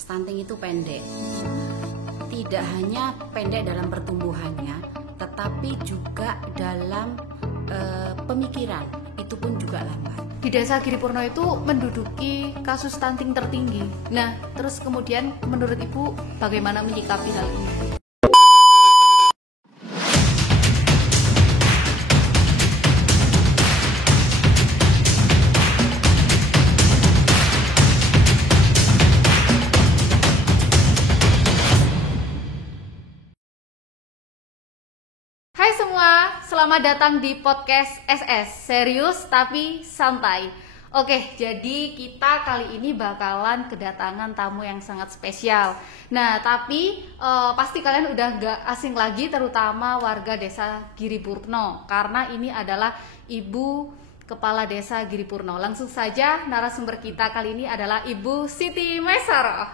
stunting itu pendek. Tidak hanya pendek dalam pertumbuhannya, tetapi juga dalam pemikiran, itu pun juga lambat. Di Desa Giripurno itu menduduki kasus stunting tertinggi. Nah, terus kemudian menurut Ibu bagaimana menyikapi hal ini? Hai semua, selamat datang di podcast SS, serius tapi santai. Oke, jadi kita kali ini bakalan kedatangan tamu yang sangat spesial. Nah, tapi pasti kalian udah gak asing lagi, terutama warga Desa Giripurno, karena ini adalah Ibu Kepala Desa Giripurno. Langsung saja, narasumber kita kali ini adalah Ibu Siti Maisaro.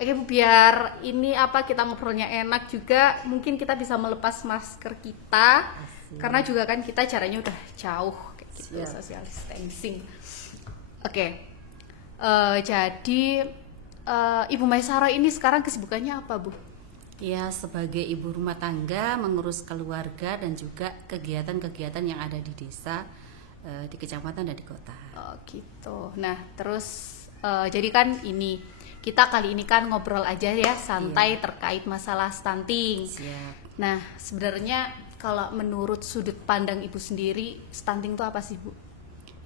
Oke Bu, biar ini kita ngobrolnya enak juga, mungkin kita bisa melepas masker kita. Karena juga kan kita jaraknya udah jauh kayak gitu, social distancing. Jadi Ibu Maisaro ini sekarang kesibukannya apa Bu? Ya, sebagai ibu rumah tangga, mengurus keluarga dan juga kegiatan-kegiatan yang ada di desa, di kecamatan dan di kota. Oh gitu. Nah terus jadi kan kita kali ini kan ngobrol aja ya, santai terkait masalah stunting. Siap. Nah, sebenarnya kalau menurut sudut pandang Ibu sendiri, stunting itu apa sih, Bu?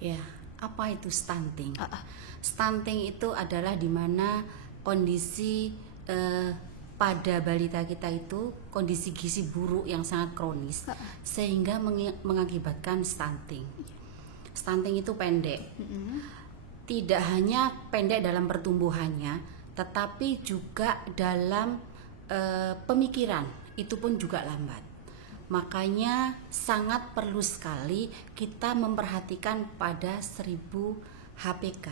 Ya, apa itu stunting? Stunting itu adalah dimana kondisi pada balita kita itu kondisi gizi buruk yang sangat kronis, sehingga mengakibatkan stunting. Stunting itu pendek. Tidak hanya pendek dalam pertumbuhannya, tetapi juga dalam pemikiran, itu pun juga lambat. Makanya sangat perlu sekali kita memperhatikan pada 1000 HPK,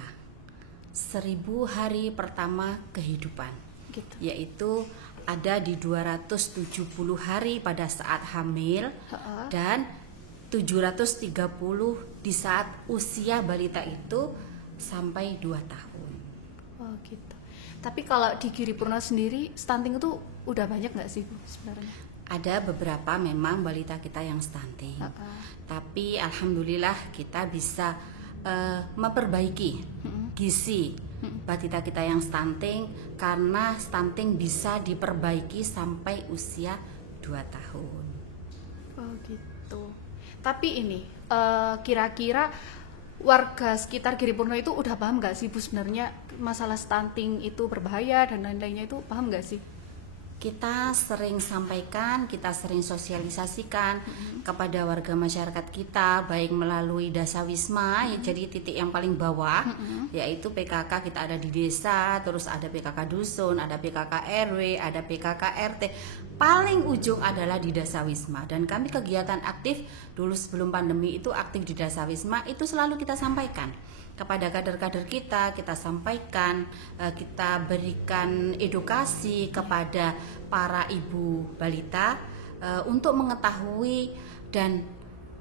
1000 hari pertama kehidupan, Gitu. yaitu ada di 270 hari pada saat hamil dan 730 di saat usia balita itu sampai 2 tahun. Oh gitu. Tapi kalau di Giripurno sendiri, stunting itu udah banyak nggak sih Bu sebenarnya? Ada beberapa memang balita kita yang stunting, tapi alhamdulillah kita bisa memperbaiki gizi balita kita yang stunting, karena stunting bisa diperbaiki sampai usia 2 tahun. Oh gitu. Tapi ini kira-kira warga sekitar Giripurno itu udah paham nggak sih Bu sebenarnya masalah stunting itu berbahaya dan lain-lainnya, itu paham nggak sih? Kita sering sampaikan, kita sering sosialisasikan kepada warga masyarakat kita, baik melalui Dasawisma, jadi titik yang paling bawah, yaitu PKK kita ada di desa, terus ada PKK dusun, ada PKK RW, ada PKK RT. Paling ujung adalah di Dasawisma, dan kami kegiatan aktif dulu sebelum pandemi itu aktif di Dasawisma, itu selalu kita sampaikan kepada kader-kader kita sampaikan, kita berikan edukasi kepada para ibu balita untuk mengetahui dan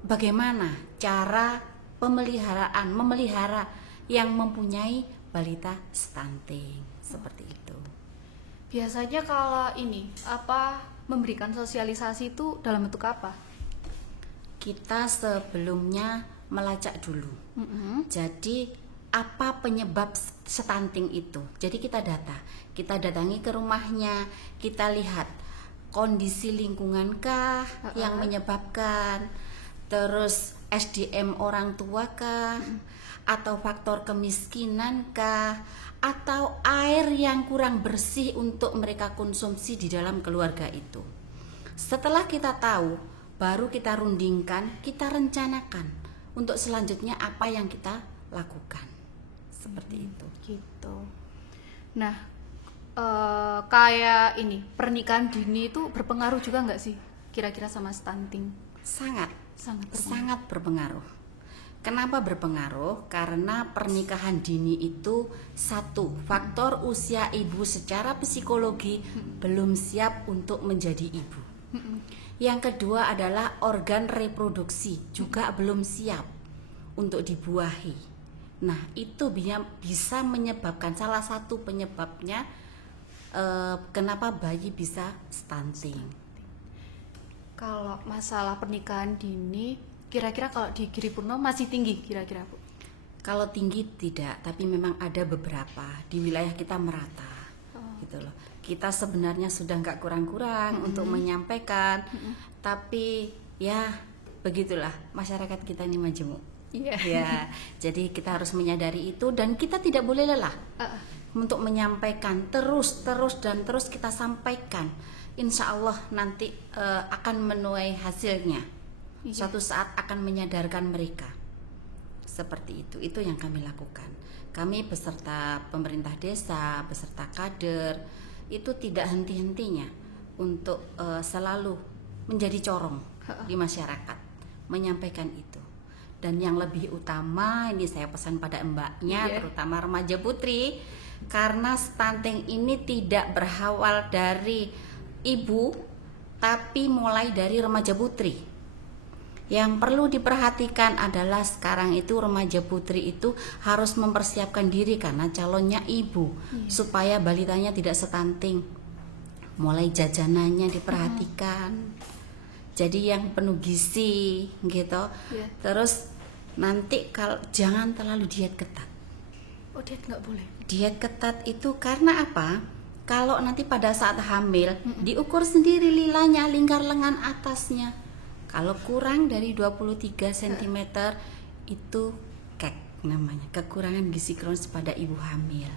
bagaimana cara memelihara yang mempunyai balita stunting, seperti itu. Biasanya kalau memberikan sosialisasi itu dalam bentuk apa? Kita sebelumnya melacak dulu. Jadi apa penyebab stunting itu? Jadi kita datangi ke rumahnya, kita lihat kondisi lingkungankah yang menyebabkan, terus SDM orang tua kah, atau faktor kemiskinan kah, atau air yang kurang bersih untuk mereka konsumsi di dalam keluarga itu. Setelah kita tahu, baru kita rundingkan, kita rencanakan untuk selanjutnya apa yang kita lakukan, seperti itu. Gitu. Nah, kayak pernikahan dini itu berpengaruh juga nggak sih kira-kira sama stunting? Sangat Sangat berpengaruh. Kenapa berpengaruh? Karena pernikahan dini itu satu, faktor usia ibu secara psikologi belum siap untuk menjadi ibu. Yang kedua adalah organ reproduksi juga belum siap untuk dibuahi. Nah, itu bisa menyebabkan, salah satu penyebabnya kenapa bayi bisa stunting. Kalau masalah pernikahan dini, kira-kira kalau di Giripurno masih tinggi kira-kira, Bu? Kalau tinggi tidak, tapi memang ada beberapa di wilayah kita merata, gitu loh. Kita sebenarnya sudah nggak kurang-kurang untuk menyampaikan, tapi ya begitulah masyarakat kita ini majemuk. Iya. Ya, jadi kita harus menyadari itu dan kita tidak boleh lelah untuk menyampaikan terus kita sampaikan. Insya Allah nanti akan menuai hasilnya. Suatu saat akan menyadarkan mereka. Seperti itu yang kami lakukan. Kami beserta pemerintah desa, beserta kader, itu tidak henti-hentinya untuk selalu menjadi corong di masyarakat, menyampaikan itu. Dan yang lebih utama, ini saya pesan pada mbaknya, terutama remaja putri, karena stunting ini tidak berawal dari ibu, tapi mulai dari remaja putri. Yang perlu diperhatikan adalah sekarang itu remaja putri itu harus mempersiapkan diri karena calonnya ibu, supaya balitanya tidak stunting. Mulai jajanannya diperhatikan, jadi yang penuh gizi gitu. Terus nanti kalau jangan terlalu diet ketat. Oh, diet nggak boleh? Diet ketat itu karena apa? Kalau nanti pada saat hamil diukur sendiri lilanya, lingkar lengan atasnya. Kalau kurang dari 23 cm itu kek namanya, kekurangan gizi kronis pada ibu hamil.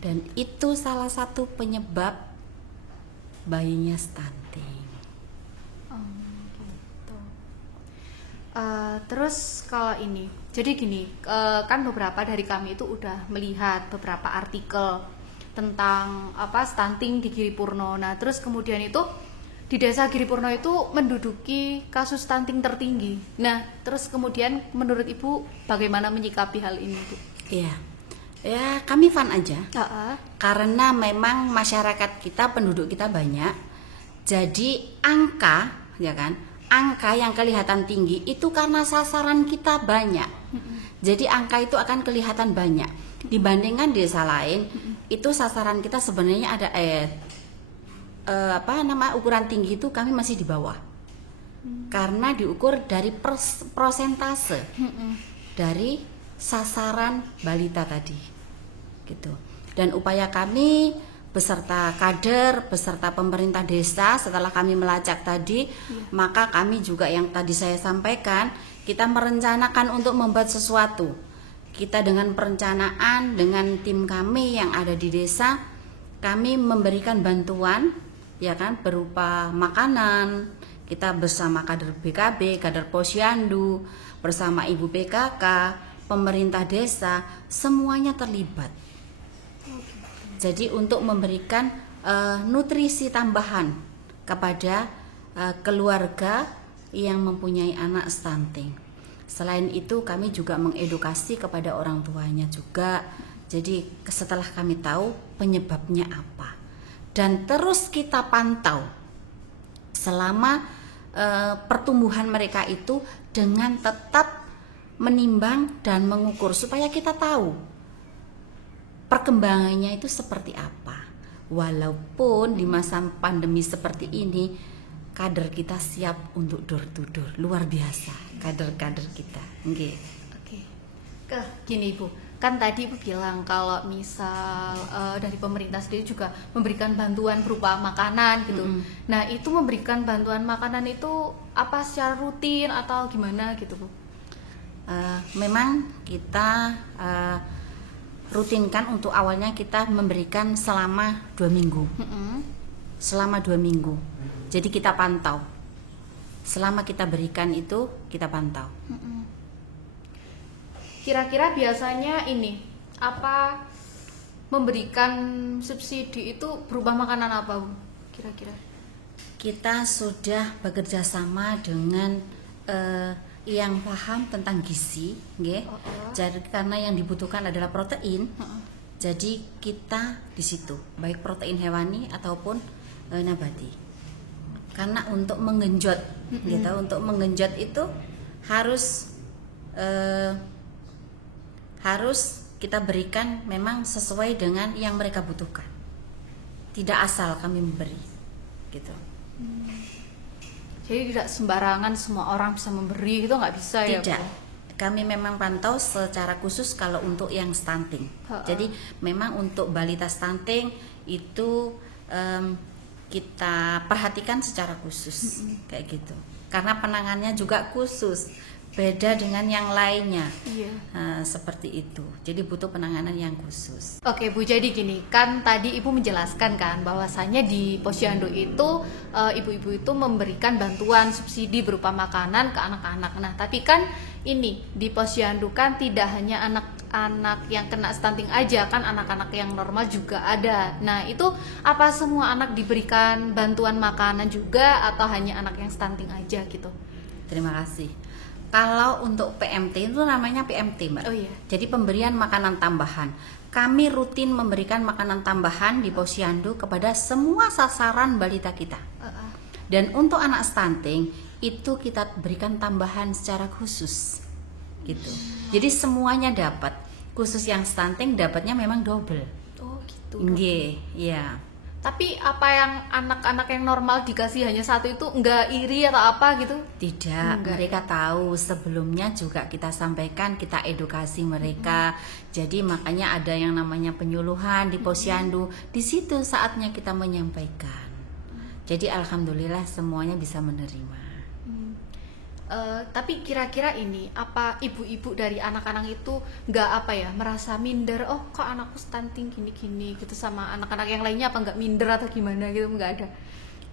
Dan itu salah satu penyebab bayinya stunting. Gitu. Terus kalau ini, jadi gini, kan beberapa dari kami itu udah melihat beberapa artikel tentang stunting di Giripurno. Nah, terus kemudian itu di desa Giripurno itu menduduki kasus stunting tertinggi. Nah, terus kemudian menurut Ibu bagaimana menyikapi hal ini, Bu? Iya. Ya, kami fun aja. Karena memang masyarakat kita, penduduk kita banyak. Jadi angka, ya kan? Angka yang kelihatan tinggi itu karena sasaran kita banyak. Jadi angka itu akan kelihatan banyak. Dibandingkan desa lain, itu sasaran kita sebenarnya ada ukuran tinggi itu kami masih di bawah. Karena diukur dari prosentase dari sasaran balita tadi. Gitu. Dan upaya kami beserta kader, beserta pemerintah desa, setelah kami melacak tadi, maka kami juga yang tadi saya sampaikan, kita merencanakan untuk membuat sesuatu. Kita dengan perencanaan, dengan tim kami yang ada di desa, kami memberikan bantuan, ya kan, berupa makanan. Kita bersama kader BKB, kader Posyandu, bersama Ibu PKK, pemerintah desa, semuanya terlibat. Jadi untuk memberikan nutrisi tambahan kepada keluarga yang mempunyai anak stunting. Selain itu kami juga mengedukasi kepada orang tuanya juga. Jadi setelah kami tahu penyebabnya apa, dan terus kita pantau selama pertumbuhan mereka itu dengan tetap menimbang dan mengukur supaya kita tahu perkembangannya itu seperti apa. Walaupun di masa pandemi seperti ini, kader kita siap untuk door to door, luar biasa kader-kader kita. Oke. Gini Ibu, kan tadi Ibu bilang kalau misal dari pemerintah sendiri juga memberikan bantuan berupa makanan gitu. Nah, itu memberikan bantuan makanan itu apa secara rutin atau gimana gitu Bu? Memang kita rutinkan untuk awalnya kita memberikan selama 2 minggu. Selama 2 minggu. Jadi kita pantau. Selama kita berikan itu kita pantau. Kira-kira biasanya ini apa memberikan subsidi itu berupa makanan apa Bu? Kira-kira? Kita sudah bekerja sama dengan yang paham tentang gizi, nggih. Jadi karena yang dibutuhkan adalah protein. Jadi kita di situ, baik protein hewani ataupun nabati. Karena untuk menggenjot, gitu, untuk menggenjot itu harus harus kita berikan memang sesuai dengan yang mereka butuhkan. Tidak asal kami memberi, gitu. Jadi tidak sembarangan semua orang bisa memberi, gitu nggak bisa ya? Tidak. Bu? Kami memang pantau secara khusus kalau untuk yang stunting. Jadi memang untuk balita stunting itu kita perhatikan secara khusus, kayak gitu. Karena penanganannya juga khusus, beda dengan yang lainnya. Iya. Seperti itu. Jadi butuh penanganan yang khusus. Oke Bu, jadi gini, kan tadi Ibu menjelaskan kan bahwasanya di Posyandu itu ibu-ibu itu memberikan bantuan subsidi berupa makanan ke anak-anak. Nah, tapi kan ini di Posyandu kan tidak hanya anak-anak yang kena stunting aja, kan anak-anak yang normal juga ada. Nah, itu apa semua anak diberikan bantuan makanan juga atau hanya anak yang stunting aja gitu? Terima kasih. Kalau untuk PMT itu namanya PMT, Mbak. Oh iya. Jadi pemberian makanan tambahan. Kami rutin memberikan makanan tambahan di Posyandu kepada semua sasaran balita kita. Dan untuk anak stunting itu kita berikan tambahan secara khusus, gitu. Jadi semuanya dapat. Khusus yang stunting dapatnya memang double. Oh gitu. Nggih, iya. Tapi apa yang anak-anak yang normal dikasih hanya satu itu enggak iri atau apa gitu? Tidak, mereka tahu. Sebelumnya juga kita sampaikan, kita edukasi mereka. Jadi makanya ada yang namanya penyuluhan di Posyandu. Di situ saatnya kita menyampaikan. Jadi alhamdulillah semuanya bisa menerima. Tapi kira-kira ini apa ibu-ibu dari anak-anak itu nggak apa ya merasa minder, oh kok anakku stunting gini-gini gitu sama anak-anak yang lainnya, apa nggak minder atau gimana gitu? Nggak ada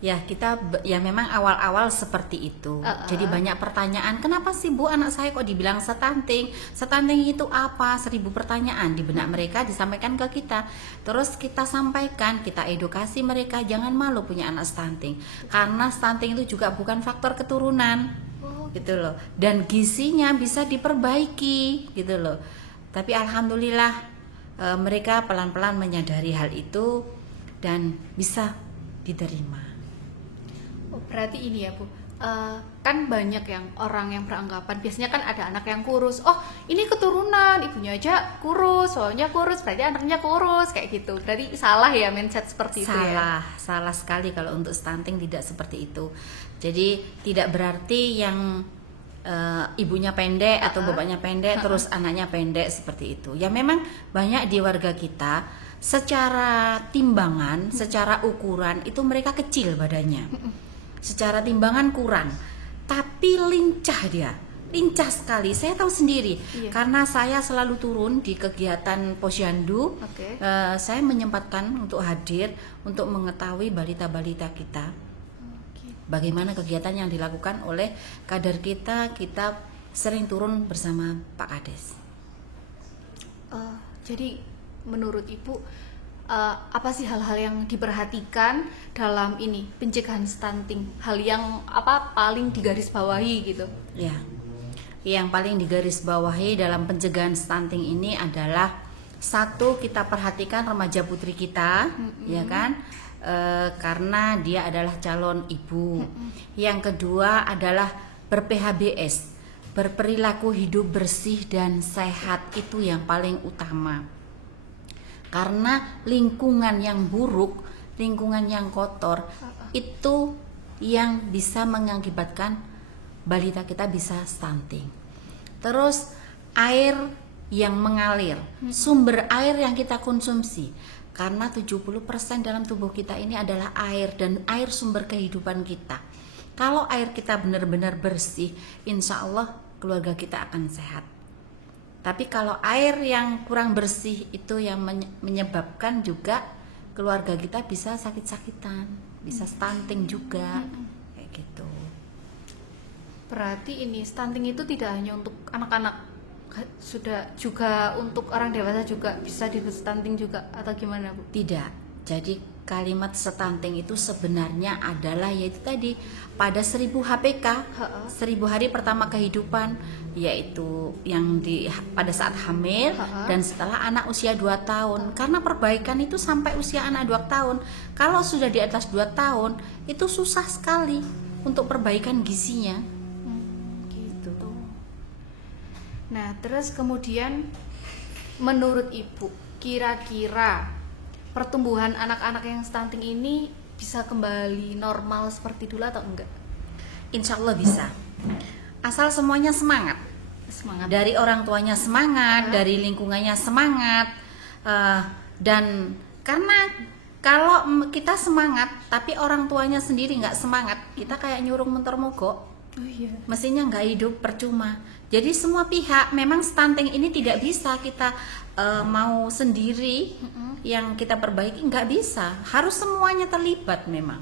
ya. Kita ya memang awal-awal seperti itu. Jadi banyak pertanyaan, kenapa sih Bu anak saya kok dibilang stunting? Stunting itu apa? 1000 pertanyaan di benak mereka disampaikan ke kita. Terus kita sampaikan, kita edukasi mereka, jangan malu punya anak stunting. Karena stunting itu juga bukan faktor keturunan. Gitu loh, dan gizinya bisa diperbaiki gitu loh. Tapi alhamdulillah mereka pelan-pelan menyadari hal itu dan bisa diterima. Oh, berarti ini ya Bu, kan banyak yang orang yang beranggapan biasanya kan ada anak yang kurus, oh ini keturunan ibunya aja kurus, soalnya kurus berarti anaknya kurus, kayak gitu. Berarti salah ya mindset seperti itu ya? Salah sekali kalau untuk stunting, tidak seperti itu. Jadi tidak berarti yang ibunya pendek atau bapaknya pendek terus anaknya pendek seperti itu. Ya memang banyak di warga kita secara timbangan, secara ukuran itu mereka kecil badannya. Secara timbangan kurang, tapi lincah dia. Lincah sekali, saya tahu sendiri. Karena saya selalu turun di kegiatan Posyandu. Saya menyempatkan untuk hadir untuk mengetahui balita-balita kita. Bagaimana kegiatan yang dilakukan oleh kader kita sering turun bersama Pak Kades. Jadi menurut Ibu apa sih hal-hal yang diperhatikan dalam ini pencegahan stunting? Hal yang apa paling digarisbawahi gitu? Ya, yang paling digarisbawahi dalam pencegahan stunting ini adalah satu, kita perhatikan remaja putri kita, ya kan? Karena dia adalah calon ibu. Yang kedua adalah ber-PHBS, berperilaku hidup bersih dan sehat, itu yang paling utama. Karena lingkungan yang buruk, lingkungan yang kotor, itu yang bisa mengakibatkan balita kita bisa stunting. Terus air yang mengalir, sumber air yang kita konsumsi. Karena 70% dalam tubuh kita ini adalah air, dan air sumber kehidupan kita. Kalau air kita benar-benar bersih, insya Allah keluarga kita akan sehat. Tapi kalau air yang kurang bersih itu yang menyebabkan juga keluarga kita bisa sakit-sakitan, bisa stunting juga, kayak gitu. Berarti ini stunting itu tidak hanya untuk anak-anak, sudah juga untuk orang dewasa juga bisa di stunting juga atau gimana Bu? Tidak. Jadi kalimat stunting itu sebenarnya adalah yaitu tadi pada 1000 HPK, 1000 hari pertama kehidupan, yaitu yang pada saat hamil dan setelah anak usia 2 tahun. Karena perbaikan itu sampai usia anak 2 tahun. Kalau sudah di atas 2 tahun itu susah sekali untuk perbaikan gizinya. Nah, terus kemudian menurut Ibu, kira-kira pertumbuhan anak-anak yang stunting ini bisa kembali normal seperti dulu atau enggak? Insya Allah bisa. Asal semuanya semangat. Dari orang tuanya semangat, dari lingkungannya semangat, dan karena kalau kita semangat tapi orang tuanya sendiri nggak semangat, kita kayak nyuruh mentor mogok. Mestinya nggak hidup, percuma. Jadi semua pihak, memang stunting ini tidak bisa kita mau sendiri yang kita perbaiki, nggak bisa. Harus semuanya terlibat memang.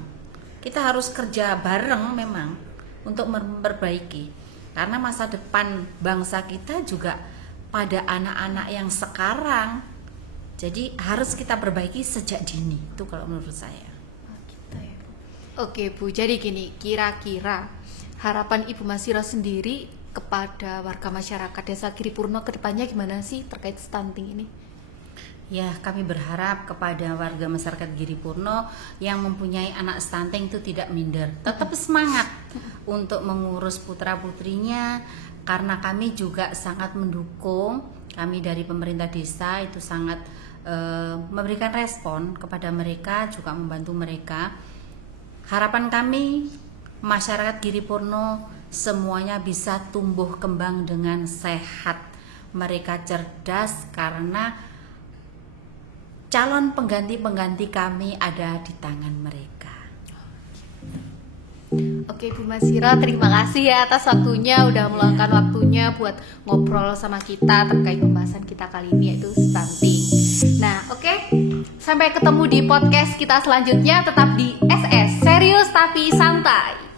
Kita harus kerja bareng memang untuk memperbaiki. Karena masa depan bangsa kita juga pada anak-anak yang sekarang. Jadi harus kita perbaiki sejak dini. Itu kalau menurut saya. Gitu ya. Oke Bu, jadi gini, kira-kira harapan Ibu Masiro sendiri kepada warga masyarakat Desa Giripurno kedepannya gimana sih terkait stunting ini? Ya, kami berharap kepada warga masyarakat Giripurno yang mempunyai anak stunting itu tidak minder, tetap semangat untuk mengurus putra-putrinya, karena kami juga sangat mendukung. Kami dari pemerintah desa itu sangat memberikan respon kepada mereka, juga membantu mereka. Harapan kami masyarakat Giripurno semuanya bisa tumbuh kembang dengan sehat. Mereka cerdas karena calon pengganti-pengganti kami ada di tangan mereka. Oke Bu Masiro, terima kasih ya atas waktunya, udah meluangkan waktunya buat ngobrol sama kita terkait pembahasan kita kali ini, yaitu stunting. Nah, oke, sampai ketemu di podcast kita selanjutnya. Tetap di SS, serius tapi santai.